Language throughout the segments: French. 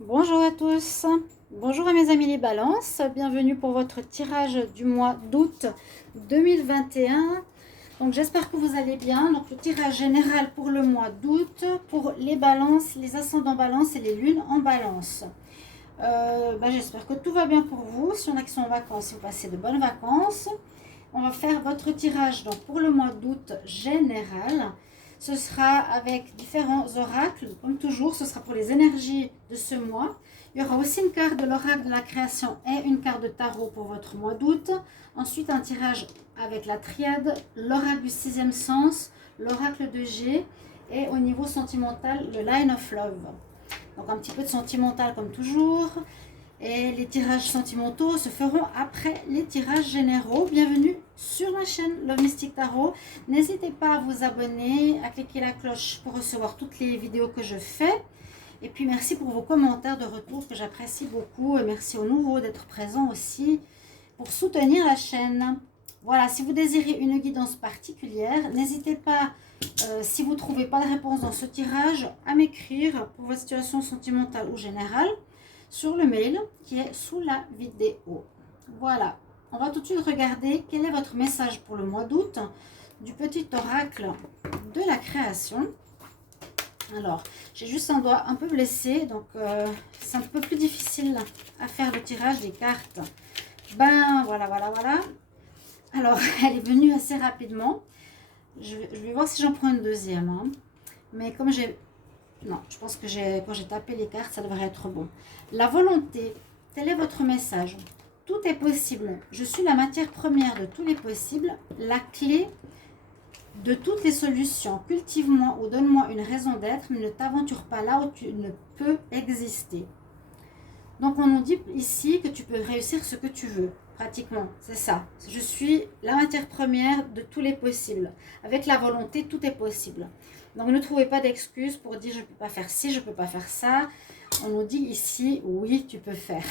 Bonjour à tous, bonjour à mes amis les balances, bienvenue pour votre tirage du mois d'août 2021. Donc j'espère que vous allez bien. Donc le tirage général pour le mois d'août, pour les balances, les ascendants balance et les lunes en balance. J'espère que tout va bien pour vous. Si on a qui sont en vacances, si vous passez de bonnes vacances. On va faire votre tirage donc pour le mois d'août général. Ce sera avec différents oracles, comme toujours, ce sera pour les énergies de ce mois. Il y aura aussi une carte de l'oracle de la création et une carte de tarot pour votre mois d'août. Ensuite, un tirage avec la triade, l'oracle du sixième sens, l'oracle de G et au niveau sentimental, le line of love. Donc un petit peu de sentimental comme toujours. Et les tirages sentimentaux se feront après les tirages généraux. Bienvenue sur ma chaîne Love Mystic Tarot. N'hésitez pas à vous abonner, à cliquer la cloche pour recevoir toutes les vidéos que je fais. Et puis merci pour vos commentaires de retour que j'apprécie beaucoup. Et merci aux nouveaux d'être présents aussi pour soutenir la chaîne. Voilà, si vous désirez une guidance particulière, n'hésitez pas, si vous ne trouvez pas de réponse dans ce tirage, à m'écrire pour votre situation sentimentale ou générale sur le mail qui est sous la vidéo. Voilà, on va tout de suite regarder quel est votre message pour le mois d'août du petit oracle de la création. Alors, j'ai juste un doigt un peu blessé, donc c'est un peu plus difficile à faire le tirage des cartes. Voilà. Alors, elle est venue assez rapidement. Je vais voir si j'en prends une deuxième. Hein. Mais comme j'ai... Non, je pense que quand j'ai tapé les cartes, ça devrait être bon. La volonté, tel est votre message. Tout est possible. Je suis la matière première de tous les possibles, la clé de toutes les solutions. Cultive-moi ou donne-moi une raison d'être, mais ne t'aventure pas là où tu ne peux exister. Donc on nous dit ici que tu peux réussir ce que tu veux, pratiquement, c'est ça. Je suis la matière première de tous les possibles. Avec la volonté, tout est possible. Donc ne trouvez pas d'excuses pour dire je ne peux pas faire ci, je ne peux pas faire ça. On nous dit ici, oui, tu peux faire.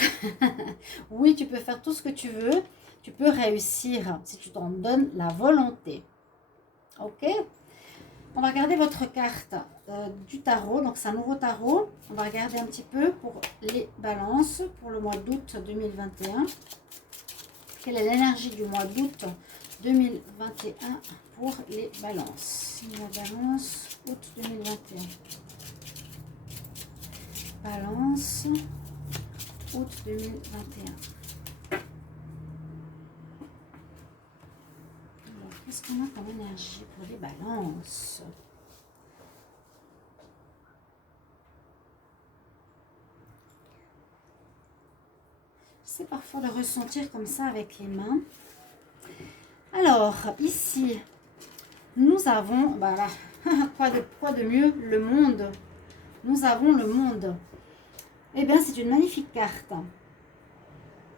Oui, tu peux faire tout ce que tu veux. Tu peux réussir si tu t'en donnes la volonté. Ok ? On va regarder votre carte du tarot. Donc, c'est un nouveau tarot. On va regarder un petit peu pour les balances pour le mois d'août 2021. Quelle est l'énergie du mois d'août 2021 pour les balances? La balance août 2021. Balance août 2021. Qu'est-ce qu'on a comme énergie pour les balances? C'est parfois de ressentir comme ça avec les mains. Alors, ici, nous avons, là, quoi de mieux, le monde. Nous avons le monde. Eh bien, c'est une magnifique carte.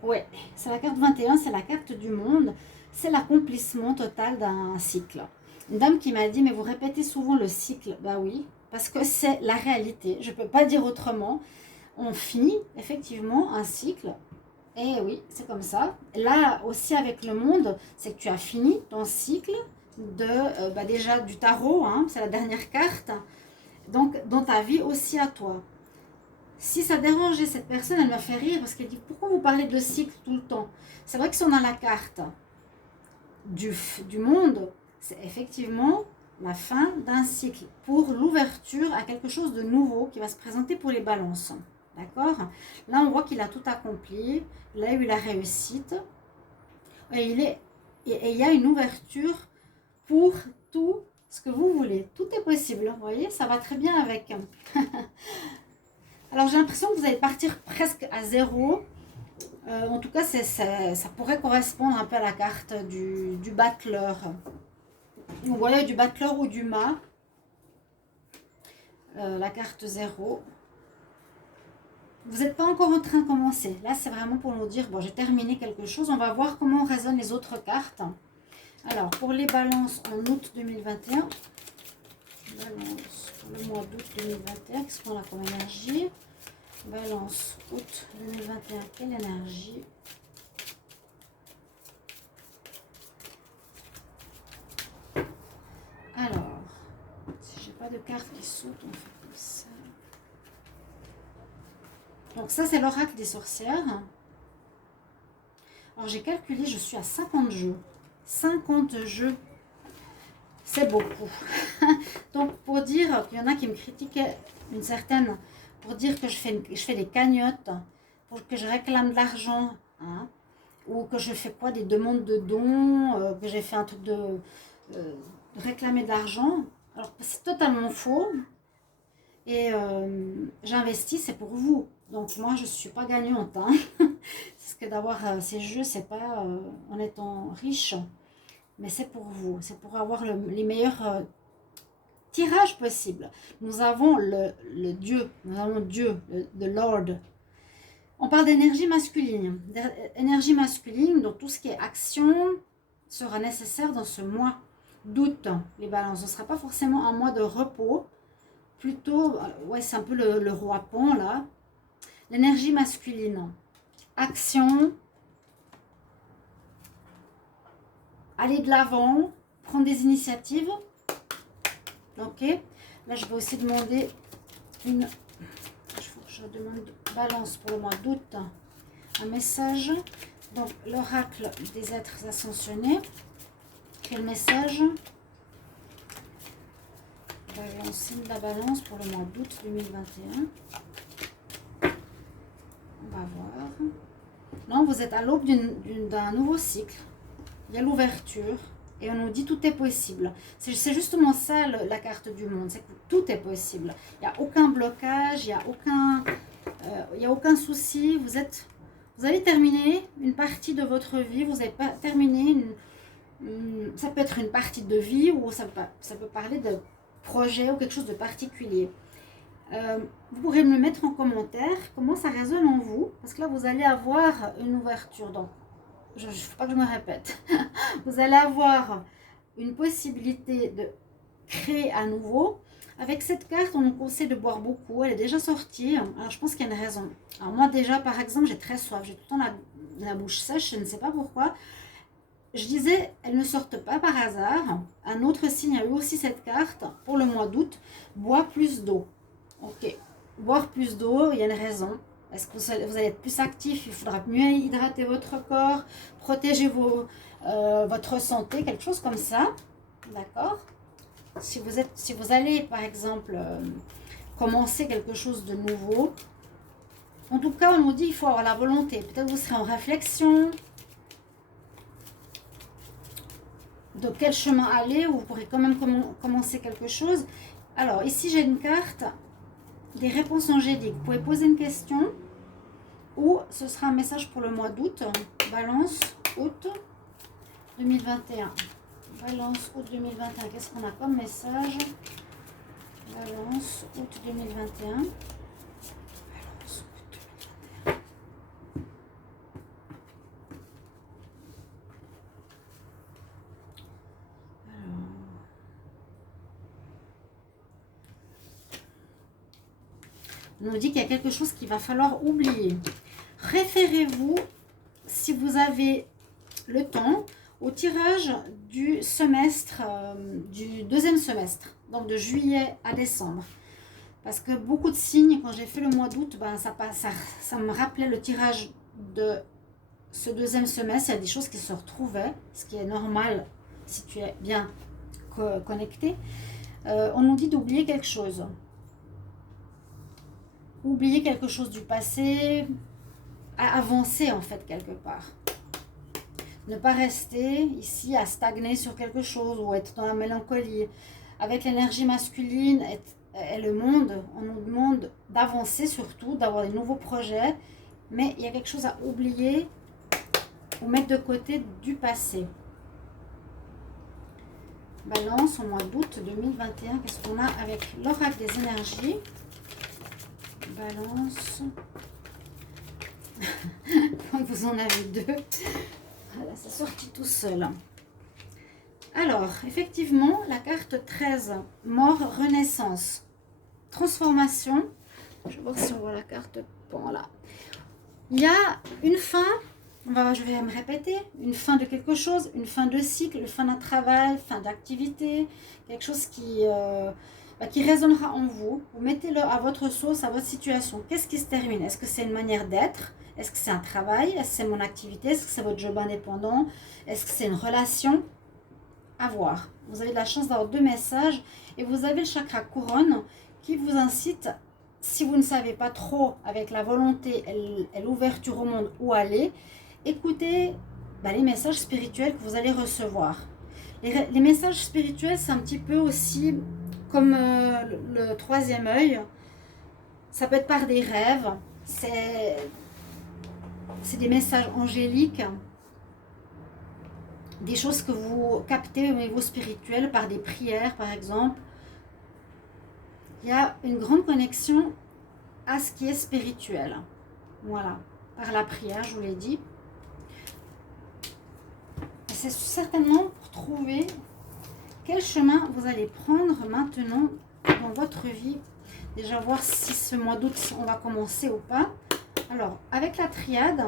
Ouais, c'est la carte 21, c'est la carte du monde. C'est l'accomplissement total d'un cycle. Une dame qui m'a dit, mais vous répétez souvent le cycle. Bah oui, parce que c'est la réalité. Je ne peux pas dire autrement. On finit effectivement un cycle. Et oui, c'est comme ça. Là aussi avec le monde, c'est que tu as fini ton cycle de déjà du tarot, hein, c'est la dernière carte. Donc dans ta vie aussi à toi. Si ça dérangeait cette personne, elle m'a fait rire parce qu'elle dit pourquoi vous parlez de cycle tout le temps. C'est vrai que si on a la carte du monde, c'est effectivement la fin d'un cycle pour l'ouverture à quelque chose de nouveau qui va se présenter pour les balances. D'accord? Là, on voit qu'il a tout accompli. Il a eu la réussite. Et il y a une ouverture pour tout ce que vous voulez. Tout est possible. Vous voyez, ça va très bien avec. Alors, j'ai l'impression que vous allez partir presque à zéro. En tout cas, ça pourrait correspondre un peu à la carte du battleur. Vous voyez, du battleur ou du mât. La carte 0. Vous n'êtes pas encore en train de commencer. Là, c'est vraiment pour nous dire, bon, j'ai terminé quelque chose. On va voir comment résonnent les autres cartes. Alors, pour les balances en août 2021. Balance pour le mois d'août 2021. Qu'est-ce qu'on a comme énergie? Balance août 2021. Quelle énergie? Alors, si j'ai pas de carte qui saute, on fait comme ça. Donc ça, c'est l'oracle des sorcières. Alors j'ai calculé, je suis à 50 jeux. 50 jeux, c'est beaucoup. Donc pour dire qu'il y en a qui me critiquaient une certaine, pour dire que je fais des cagnottes, pour que je réclame de l'argent, hein, ou que je fais quoi, des demandes de dons, que j'ai fait un truc de réclamer de l'argent. Alors c'est totalement faux. Et j'investis, c'est pour vous. Donc moi, je ne suis pas gagnante. Hein. Parce que d'avoir ces jeux, c'est pas en étant riche. Mais c'est pour vous. C'est pour avoir les meilleurs tirages possibles. Nous avons le Dieu. Nous avons Dieu, le Lord. On parle d'énergie masculine. Énergie masculine, donc tout ce qui est action sera nécessaire dans ce mois d'août. Les balances. Ce ne sera pas forcément un mois de repos. Plutôt, ouais, c'est un peu le roi pont là. L'énergie masculine. Action. Aller de l'avant. Prendre des initiatives. Ok. Là, je vais aussi demander une... Je demande balance pour le mois d'août. Un message. Donc, l'oracle des êtres ascensionnés. Quel message? Signe de la balance pour le mois d'août 2021. On va voir. Non, vous êtes à l'aube d'un nouveau cycle. Il y a l'ouverture. Et on nous dit tout est possible. C'est justement ça la carte du monde. C'est que tout est possible. Il n'y a aucun blocage. Il n'y a aucun souci. Vous allez terminer une partie de votre vie. Vous n'avez pas terminé ça peut être une partie de vie ou ça peut parler de projet ou quelque chose de particulier. Vous pourrez me le mettre en commentaire, comment ça résonne en vous, parce que là vous allez avoir une ouverture, donc il ne faut pas que je me répète. Vous allez avoir une possibilité de créer à nouveau. Avec cette carte, on nous conseille de boire beaucoup, elle est déjà sortie, alors je pense qu'il y a une raison. Alors moi déjà par exemple, j'ai très soif, j'ai tout le temps la bouche sèche, je ne sais pas pourquoi. Je disais, elles ne sortent pas par hasard. Un autre signe a eu aussi cette carte pour le mois d'août. Bois plus d'eau. Ok. Boire plus d'eau, il y a une raison. Est-ce que vous allez être plus actif? Il faudra mieux hydrater votre corps, protéger votre santé, quelque chose comme ça. D'accord? Si vous allez, par exemple, commencer quelque chose de nouveau, en tout cas, on nous dit qu'il faut avoir la volonté. Peut-être vous serez en réflexion. De quel chemin aller, ou vous pourrez quand même commencer quelque chose. Alors, ici, j'ai une carte des réponses angéliques. Vous pouvez poser une question ou ce sera un message pour le mois d'août. Balance, août 2021. Balance, août 2021. Qu'est-ce qu'on a comme message? Balance, août 2021. On nous dit qu'il y a quelque chose qu'il va falloir oublier. Référez-vous, si vous avez le temps, au tirage du semestre, du deuxième semestre, donc de juillet à décembre. Parce que beaucoup de signes, quand j'ai fait le mois d'août, ben ça me rappelait le tirage de ce deuxième semestre. Il y a des choses qui se retrouvaient, ce qui est normal si tu es bien connecté. On nous dit d'oublier quelque chose. Oublier quelque chose du passé, à avancer en fait quelque part. Ne pas rester ici à stagner sur quelque chose ou être dans la mélancolie. Avec l'énergie masculine et le monde, on nous demande d'avancer surtout, d'avoir des nouveaux projets, mais il y a quelque chose à oublier ou mettre de côté du passé. Balance au mois d'août 2021, qu'est-ce qu'on a avec l'oracle des énergies? Balance. Quand vous en avez deux. Voilà, c'est sorti tout seul. Alors, effectivement, la carte 13, mort, renaissance, transformation. Je vais voir si on voit la carte. Bon, là. Il y a une fin, je vais me répéter, une fin de quelque chose, une fin de cycle, une fin d'un travail, fin d'activité, quelque chose qui qui résonnera en vous. Vous mettez-le à votre sauce, à votre situation. Qu'est-ce qui se termine? Est-ce que c'est une manière d'être? Est-ce que c'est un travail? Est-ce que c'est mon activité? Est-ce que c'est votre job indépendant? Est-ce que c'est une relation? À voir. Vous avez de la chance d'avoir 2 messages et vous avez le chakra couronne qui vous incite, si vous ne savez pas trop avec la volonté et l'ouverture au monde où aller, écoutez les messages spirituels que vous allez recevoir. Les messages spirituels, c'est un petit peu aussi comme le troisième œil. Ça peut être par des rêves, c'est des messages angéliques, des choses que vous captez au niveau spirituel par des prières par exemple. Il y a une grande connexion à ce qui est spirituel. Voilà, par la prière, je vous l'ai dit. C'est certainement pour trouver quel chemin vous allez prendre maintenant dans votre vie. Déjà voir si ce mois d'août, on va commencer ou pas. Alors, avec la triade,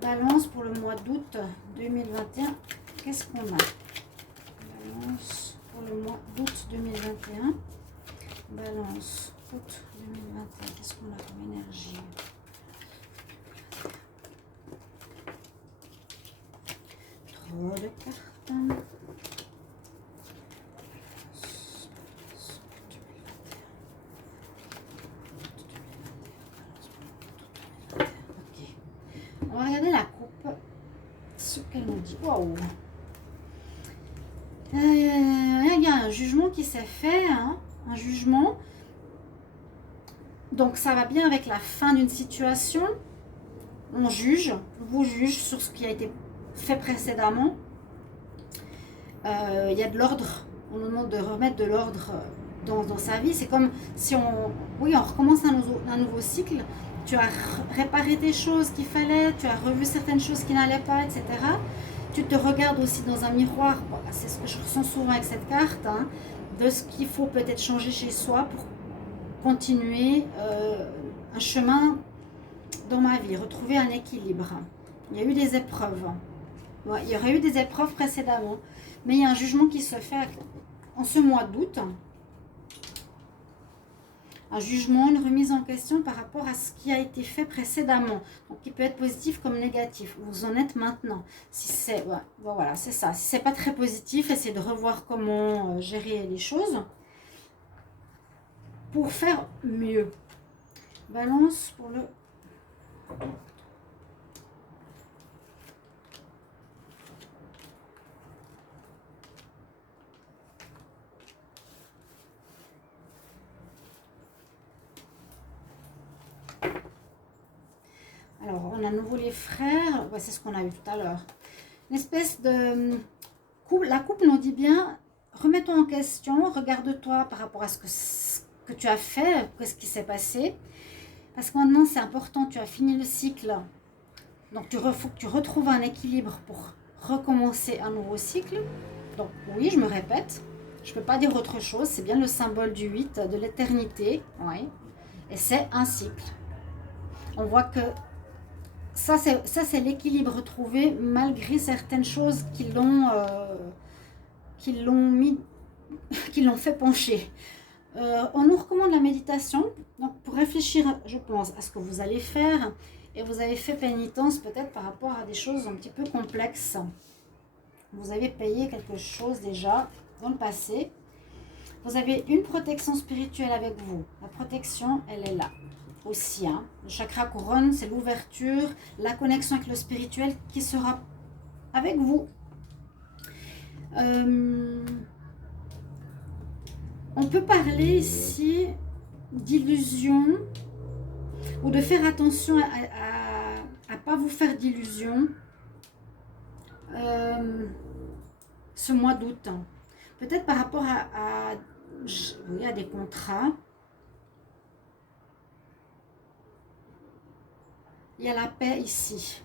Balance pour le mois d'août 2021, qu'est-ce qu'on a? Balance pour le mois d'août 2021. Balance, août 2021, qu'est-ce qu'on a comme énergie? Trop de cartes. On va regarder la coupe, ce qu'elle nous dit. Waouh! Il y a un jugement qui s'est fait, hein, un jugement. Donc ça va bien avec la fin d'une situation. On juge, vous juge sur ce qui a été fait précédemment. Il y a de l'ordre. On nous demande de remettre de l'ordre dans sa vie. C'est comme si on recommence un nouveau cycle. Tu as réparé des choses qu'il fallait, tu as revu certaines choses qui n'allaient pas, etc. Tu te regardes aussi dans un miroir, c'est ce que je ressens souvent avec cette carte, hein, de ce qu'il faut peut-être changer chez soi pour continuer un chemin dans ma vie, retrouver un équilibre. Il y a eu des épreuves, ouais, il y aurait eu des épreuves précédemment, mais il y a un jugement qui se fait en ce mois d'août. Un jugement, une remise en question par rapport à ce qui a été fait précédemment. Donc, qui peut être positif comme négatif. Vous en êtes maintenant. Si c'est, ouais, voilà, c'est ça. Si c'est pas très positif, essayez de revoir comment gérer les choses pour faire mieux. Balance pour le... Alors, on a à nouveau les frères. Ouais, c'est ce qu'on a vu tout à l'heure. Une espèce de... La couple nous dit bien, remets-toi en question, regarde-toi par rapport à ce que tu as fait, qu'est-ce qui s'est passé. Parce que maintenant, c'est important, tu as fini le cycle. Donc, il faut que tu retrouves un équilibre pour recommencer un nouveau cycle. Donc, oui, je me répète. Je ne peux pas dire autre chose. C'est bien le symbole du 8, de l'éternité. Oui. Et c'est un cycle. On voit que ça c'est l'équilibre retrouvé malgré certaines choses qui l'ont fait pencher. On nous recommande la méditation, donc pour réfléchir, je pense, à ce que vous allez faire, et vous avez fait pénitence peut-être par rapport à des choses un petit peu complexes. Vous avez payé quelque chose déjà dans le passé. Vous avez une protection spirituelle avec vous. La protection, elle est là aussi. Hein. Le chakra couronne, c'est l'ouverture, la connexion avec le spirituel qui sera avec vous. On peut parler ici d'illusion ou de faire attention à ne pas vous faire d'illusions ce mois d'août. Peut-être par rapport à des contrats. Il y a la paix ici.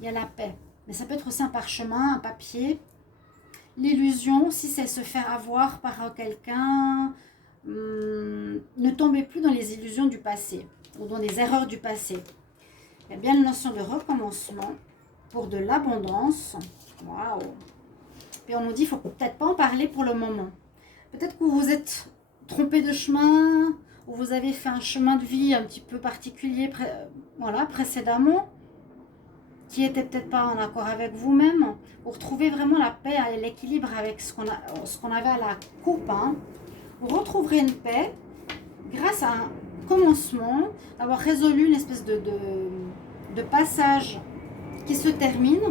Il y a la paix. Mais ça peut être aussi un parchemin, un papier. L'illusion, si c'est se faire avoir par quelqu'un, ne tombez plus dans les illusions du passé ou dans les erreurs du passé. Il y a bien une notion de recommencement pour de l'abondance. Waouh! Et on nous dit qu'il ne faut peut-être pas en parler pour le moment. Peut-être que vous êtes trompé de chemin, ou vous avez fait un chemin de vie un petit peu particulier voilà, précédemment, qui était peut-être pas en accord avec vous-même, pour trouver vraiment la paix et l'équilibre avec ce qu'on avait à la coupe. Hein. Vous retrouverez une paix grâce à un commencement, d'avoir résolu une espèce de passage qui se termine,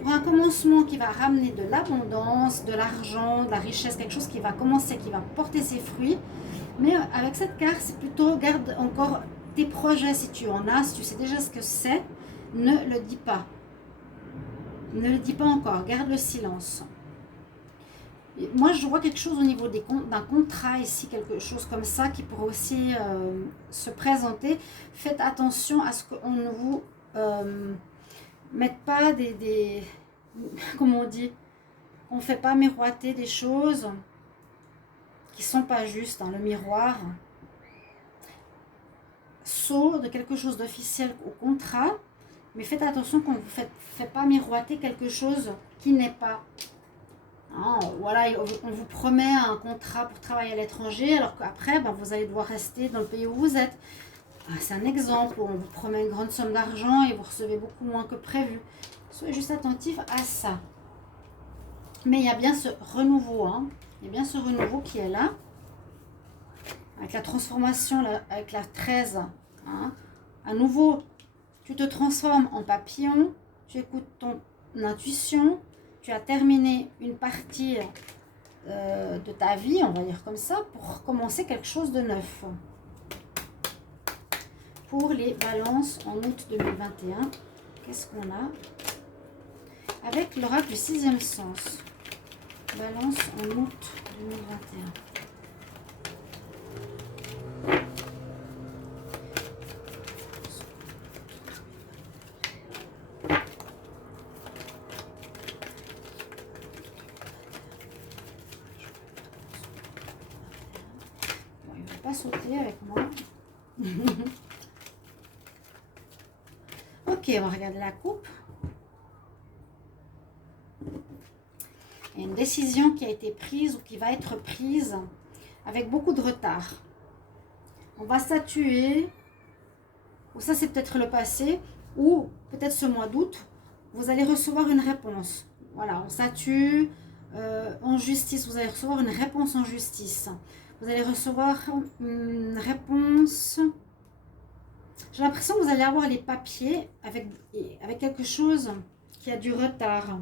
pour un commencement qui va ramener de l'abondance, de l'argent, de la richesse, quelque chose qui va commencer, qui va porter ses fruits. Mais avec cette carte, c'est plutôt, garde encore tes projets si tu en as, si tu sais déjà ce que c'est, ne le dis pas. Ne le dis pas encore, garde le silence. Moi, je vois quelque chose au niveau d'un contrat ici, quelque chose comme ça qui pourrait aussi se présenter. Faites attention à ce qu'on ne vous mette pas comment on dit, on ne fait pas miroiter des choses qui ne sont pas justes. Hein. Le miroir sort de quelque chose d'officiel au contrat, mais faites attention qu'on ne vous fait pas miroiter quelque chose qui n'est pas. Hein, voilà, on vous promet un contrat pour travailler à l'étranger, alors qu'après, ben, vous allez devoir rester dans le pays où vous êtes. C'est un exemple où on vous promet une grande somme d'argent et vous recevez beaucoup moins que prévu. Soyez juste attentif à ça. Mais il y a bien ce renouveau, hein. Il y a bien ce renouveau qui est là. Avec la transformation, avec la 13. Hein. À nouveau, tu te transformes en papillon, tu écoutes ton intuition, tu as terminé une partie de ta vie, on va dire comme ça, pour commencer quelque chose de neuf. Pour les balances en août 2021, qu'est-ce qu'on a? Avec l'oracle du 6e sens. Balance en août 2021. Bon, il ne va pas sauter avec moi. Ok, on va regarder la coupe. Il y a une décision qui a été prise ou qui va être prise avec beaucoup de retard. On va statuer, ou ça c'est peut-être le passé, ou peut-être ce mois d'août, vous allez recevoir une réponse. Voilà, on statue en justice, vous allez recevoir une réponse en justice. Vous allez recevoir une réponse. J'ai l'impression que vous allez avoir les papiers avec quelque chose qui a du retard.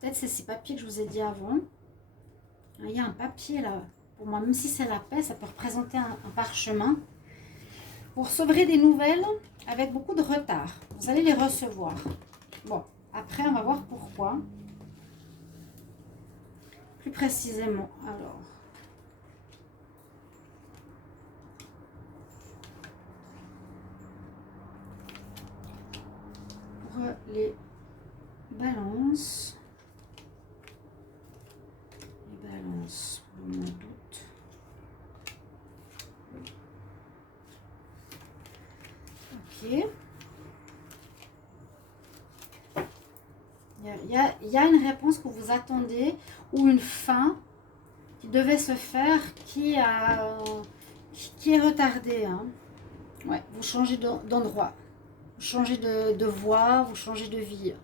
Peut-être c'est ces papiers que je vous ai dit avant. Il y a un papier là. Pour moi, même si c'est la paix, ça peut représenter un parchemin. Vous recevrez des nouvelles avec beaucoup de retard. Vous allez les recevoir. Bon, après, on va voir pourquoi. Plus précisément, alors. Pour les balances. Balance le mois d'août. Ok. Il y a une réponse que vous attendez ou une fin qui devait se faire qui est retardée. Hein. Ouais, vous changez d'endroit, vous changez de voie, vous changez de vie.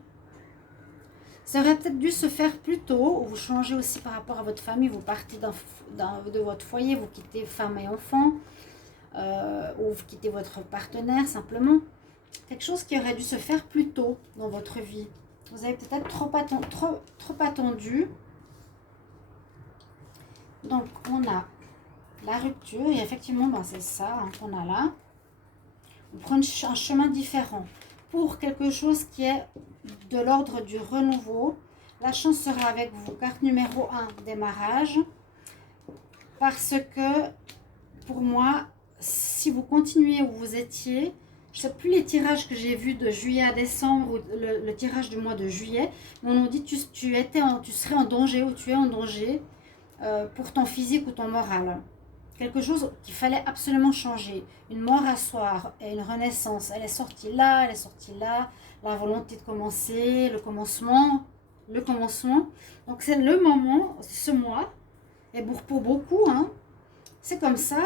Ça aurait peut-être dû se faire plus tôt, ou vous changez aussi par rapport à votre famille, vous partez de votre foyer, vous quittez femme et enfant, ou vous quittez votre partenaire simplement. Quelque chose qui aurait dû se faire plus tôt dans votre vie. Vous avez peut-être trop attendu. Donc on a la rupture, et effectivement ben, c'est ça hein, qu'on a là. On prend un chemin différent pour quelque chose qui est de l'ordre du renouveau. La chance sera avec vous. Carte numéro 1, démarrage. Parce que, pour moi, si vous continuez où vous étiez, je ne sais plus les tirages que j'ai vus de juillet à décembre, ou le tirage du mois de juillet, on nous dit que tu serais en danger, ou tu es en danger pour ton physique ou ton moral. Quelque chose qu'il fallait absolument changer. Une mort à soir et une renaissance. Elle est sortie là, elle est sortie là. La volonté de commencer, le commencement. Donc c'est le moment, ce mois, Et pour beaucoup, hein, c'est comme ça.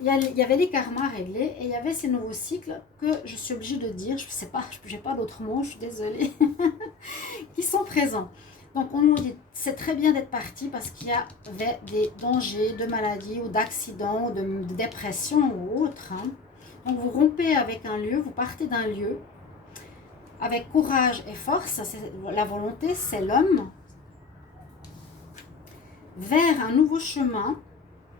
Il y avait les karmas réglés et il y avait ces nouveaux cycles que je suis obligée de dire, je ne sais pas, je n'ai pas d'autres mots, je suis désolée, qui sont présents. Donc on nous dit, c'est très bien d'être parti parce qu'il y avait des dangers de maladie ou d'accidents, de dépression ou autre. Hein. Donc vous rompez avec un lieu, vous partez d'un lieu avec courage et force, la volonté, c'est l'homme, vers un nouveau chemin.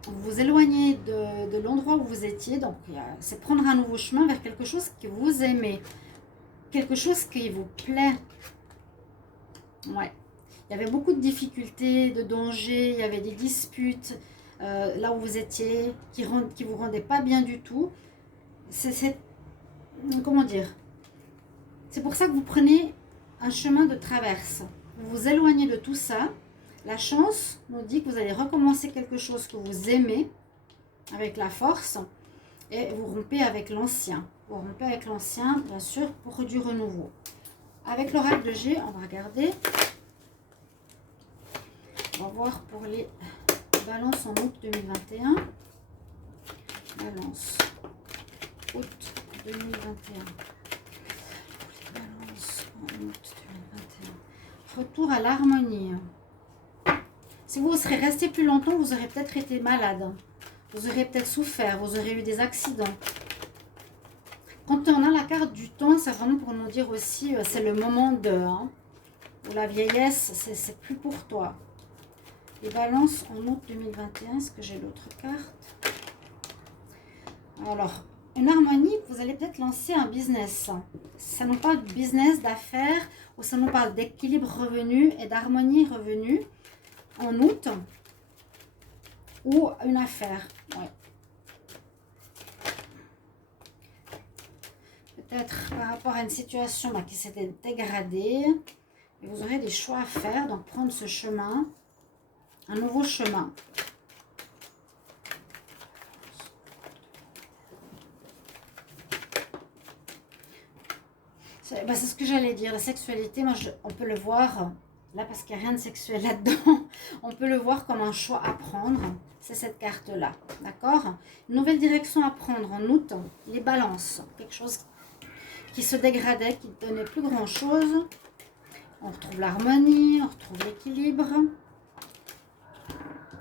Vous vous éloignez de l'endroit où vous étiez, donc c'est prendre un nouveau chemin vers quelque chose que vous aimez, quelque chose qui vous plaît. Ouais. Il y avait beaucoup de difficultés, de dangers, il y avait des disputes là où vous étiez qui vous rendaient pas bien du tout. Comment dire? C'est pour ça que vous prenez un chemin de traverse. Vous vous éloignez de tout ça. La chance nous dit que vous allez recommencer quelque chose que vous aimez avec la force et vous rompez avec l'ancien. Vous rompez avec l'ancien, bien sûr, pour du renouveau. Avec l'oracle de G, on va regarder. On va voir pour les balances en août 2021. Balance août 2021. Balance en août 2021. Retour à l'harmonie. Si vous serez resté plus longtemps, vous aurez peut-être été malade. Vous aurez peut-être souffert, vous aurez eu des accidents. Quand on a la carte du temps, c'est vraiment pour nous dire aussi, c'est le moment de... Hein, où la vieillesse, c'est plus pour toi. Les balances en août 2021, est-ce que j'ai l'autre carte? Alors, une harmonie, vous allez peut-être lancer un business. Ça nous parle de business, d'affaires, ou ça nous parle d'équilibre revenu et d'harmonie revenu en août, ou une affaire. Ouais. Peut-être par rapport à une situation qui s'était dégradée, et vous aurez des choix à faire, donc prendre ce chemin, un nouveau chemin. C'est ce que j'allais dire, la sexualité, moi on peut le voir, là parce qu'il n'y a rien de sexuel là-dedans, on peut le voir comme un choix à prendre, c'est cette carte-là, d'accord? Une nouvelle direction à prendre en août, les balances, quelque chose qui se dégradait, qui ne donnait plus grand-chose. On retrouve l'harmonie, on retrouve l'équilibre.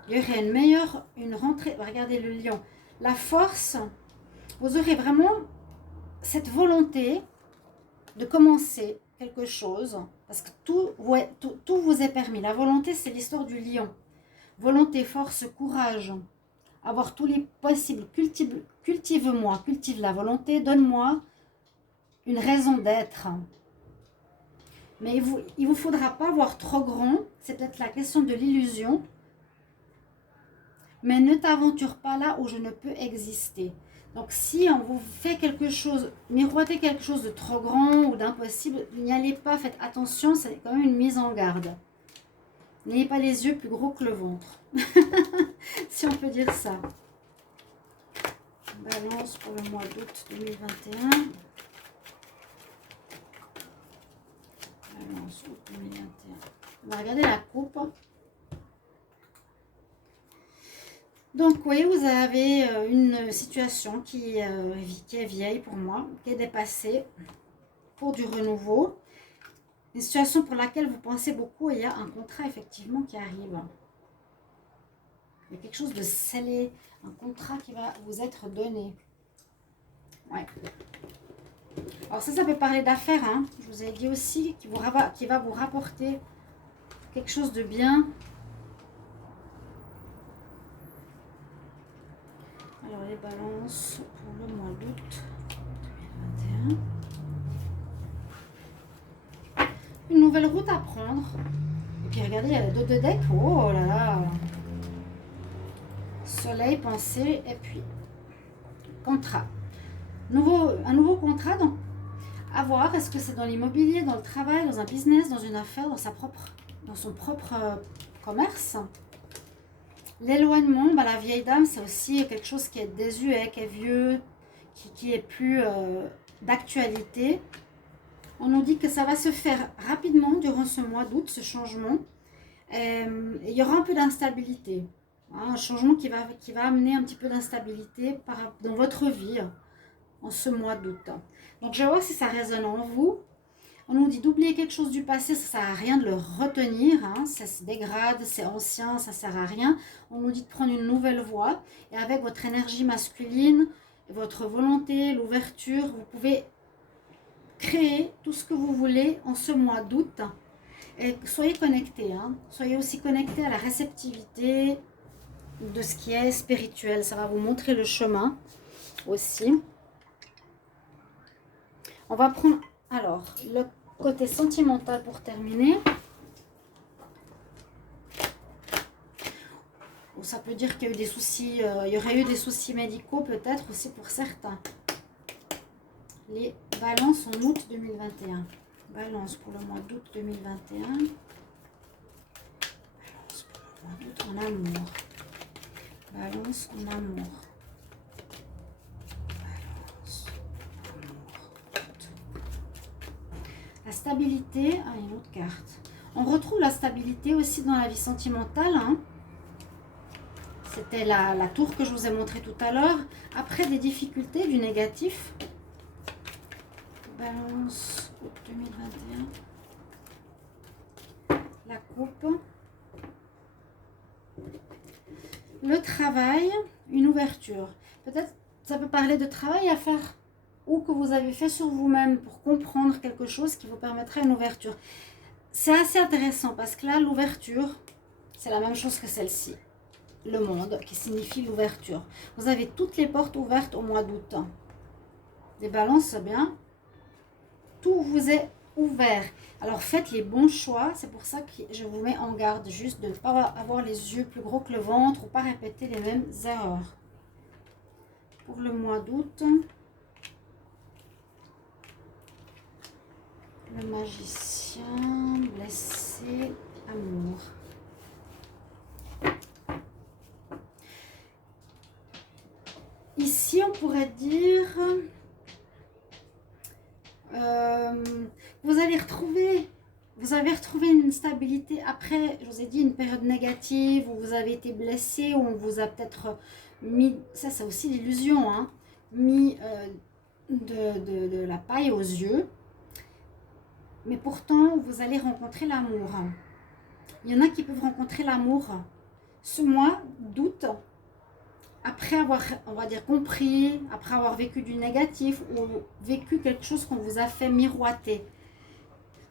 Il y aurait une rentrée, regardez le lion, la force, vous aurez vraiment cette volonté de commencer quelque chose, parce que tout vous est permis. La volonté, c'est l'histoire du lion. Volonté, force, courage, avoir tous les possibles. Cultive-moi, cultive la volonté, donne-moi une raison d'être. Mais il vous faudra pas voir trop grand, c'est peut-être la question de l'illusion. Mais ne t'aventure pas là où je ne peux exister. Donc si on vous fait quelque chose, miroiter quelque chose de trop grand ou d'impossible, n'y allez pas, faites attention, c'est quand même une mise en garde. N'ayez pas les yeux plus gros que le ventre. Si on peut dire ça. Balance pour le mois d'août 2021. Balance août 2021. On va regarder la coupe. Donc, oui, vous avez une situation qui est vieille pour moi, qui est dépassée pour du renouveau. Une situation pour laquelle vous pensez beaucoup et il y a un contrat effectivement qui arrive. Il y a quelque chose de scellé, un contrat qui va vous être donné. Ouais. Alors ça peut parler d'affaires, hein. Je vous ai dit aussi qui va vous rapporter quelque chose de bien. Alors les balances pour le mois d'août 2021. Une nouvelle route à prendre. Et puis regardez, il y a le dos de deck. Oh là là. Soleil, pensée et puis contrat. Un nouveau contrat, donc à voir, est-ce que c'est dans l'immobilier, dans le travail, dans un business, dans une affaire, dans son propre commerce. L'éloignement, la vieille dame, c'est aussi quelque chose qui est désuet, qui est vieux, qui est plus d'actualité. On nous dit que ça va se faire rapidement durant ce mois d'août, ce changement. Il y aura un peu d'instabilité. Un changement qui va amener un petit peu d'instabilité dans votre vie en ce mois d'août. Donc, je vais voir si ça résonne en vous. On nous dit d'oublier quelque chose du passé, ça ne sert à rien de le retenir. Ça se dégrade, c'est ancien, ça ne sert à rien. On nous dit de prendre une nouvelle voie. Et avec votre énergie masculine, votre volonté, l'ouverture, vous pouvez créer tout ce que vous voulez en ce mois d'août. Et soyez connectés. Soyez aussi connectés à la réceptivité de ce qui est spirituel. Ça va vous montrer le chemin aussi. On va prendre alors le côté sentimental pour terminer. Ça peut dire qu'il y a eu des soucis, il y aurait eu des soucis médicaux peut-être aussi pour certains. Les balances en août 2021. Balance pour le mois d'août 2021. Balance pour le mois d'août en amour. Balance en amour. Balance en amour. La stabilité. Ah, une autre carte. On retrouve la stabilité aussi dans la vie sentimentale. C'était la tour que je vous ai montré tout à l'heure. Après des difficultés, du négatif. Balance août 2021. La coupe. Le travail, une ouverture. Peut-être ça peut parler de travail à faire ou que vous avez fait sur vous-même pour comprendre quelque chose qui vous permettrait une ouverture. C'est assez intéressant parce que là, l'ouverture, c'est la même chose que celle-ci. Le monde, qui signifie l'ouverture. Vous avez toutes les portes ouvertes au mois d'août. Les balances, c'est bien. Tout vous est ouvert. Alors faites les bons choix. C'est pour ça que je vous mets en garde. Juste de ne pas avoir les yeux plus gros que le ventre ou pas répéter les mêmes erreurs. Pour le mois d'août, le magicien, blessé, amour. Ici, on pourrait dire, vous avez retrouvé une stabilité après, je vous ai dit, une période négative où vous avez été blessé, où on vous a peut-être mis, ça c'est aussi l'illusion, mis de la paille aux yeux. Mais pourtant, vous allez rencontrer l'amour. Il y en a qui peuvent rencontrer l'amour ce mois d'août. Après avoir, on va dire, compris, après avoir vécu du négatif ou vécu quelque chose qu'on vous a fait miroiter.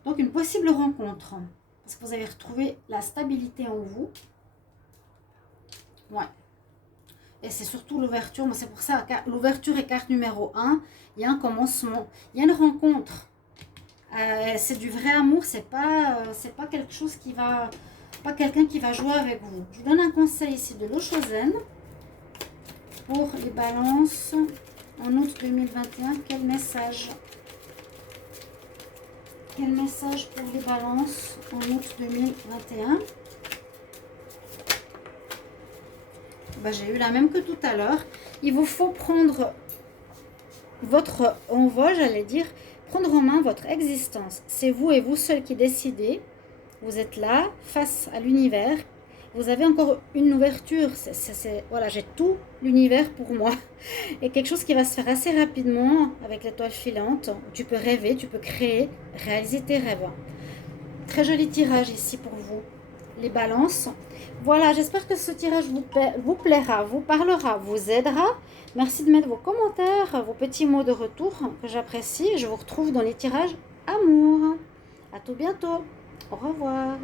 Donc, une possible rencontre. Parce que vous avez retrouvé la stabilité en vous. Ouais. Et c'est surtout l'ouverture. C'est pour ça que l'ouverture est carte numéro 1. Il y a un commencement. Il y a une rencontre. C'est du vrai amour. C'est pas quelque chose qui va... Pas quelqu'un qui va jouer avec vous. Je vous donne un conseil ici de l'eau chauzaine. Pour les balances en août 2021, quel message? Quel message pour les balances en août 2021? J'ai eu la même que tout à l'heure. Il vous faut prendre votre envol, j'allais dire, prendre en main votre existence. C'est vous et vous seul qui décidez. Vous êtes là, face à l'univers. Vous avez encore une ouverture, voilà, j'ai tout l'univers pour moi. Et quelque chose qui va se faire assez rapidement avec l'étoile filante. Tu peux rêver, tu peux créer, réaliser tes rêves. Très joli tirage ici pour vous, les balances. Voilà, j'espère que ce tirage vous plaira, vous parlera, vous aidera. Merci de mettre vos commentaires, vos petits mots de retour que j'apprécie. Je vous retrouve dans les tirages amour. À tout bientôt. Au revoir.